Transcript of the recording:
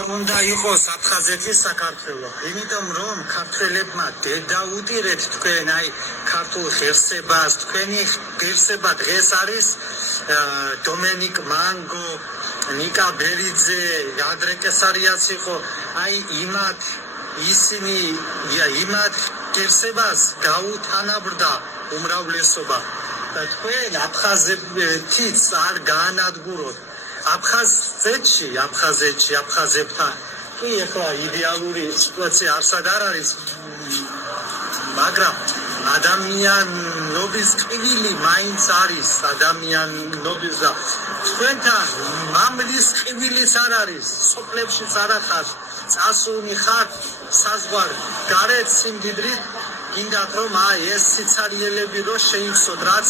არ უნდა იყოს აფხაზეთის საქართველო, იმიტომ რომ ქართველებმა დედაუტირეთ თქვენ აი ქართულ ღირსებას, თქვენი ღირსება დღეს არის დომენიკ მანგო, ნიკა ბერიძე, ანდრე კესარიაც იყო, აი ისინი იმათ ღირსებას გაუთანაბრდა უმრავლესობა და თქვენ აფხაზეთიც არ გაანადგუროთ. აფხაზეთთან კი ახლა იდეალური სიტუაცია არსად არ არის, მაგრამ ადამიანობის ტკივილი მაინც არის ადამიანობის და თქვენთან მამლის ტკივილიც არ არის, სოფლებშიც არ ახარ, წასული ხარ საზღვარ გარეთ სიმდიდრით, გინდათ რომ ეს სიცარიელები რო შეივსოთ, რაც